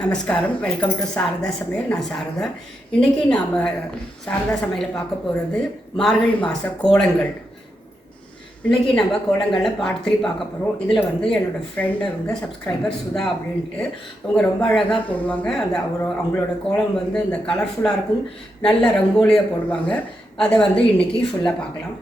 நமஸ்காரம். Welcome to Saradha சமையல். நான் சாரதா. இன்றைக்கி நாம் சாரதா சமையலை பார்க்க போகிறது மார்கழி மாத கோலங்கள். இன்றைக்கி நம்ம கோலங்களில் பார்ட் 3 பார்க்க போகிறோம். இதில் என்னோடய ஃப்ரெண்டு அவங்க சப்ஸ்கிரைபர் சுதா அப்படின்ட்டு அவங்க ரொம்ப அழகாக போடுவாங்க. அவங்களோட கோலம் இந்த கலர்ஃபுல்லாக இருக்கும், நல்ல ரங்கோலியாக போடுவாங்க. அதை இன்றைக்கி ஃபுல்லாக பார்க்கலாம்.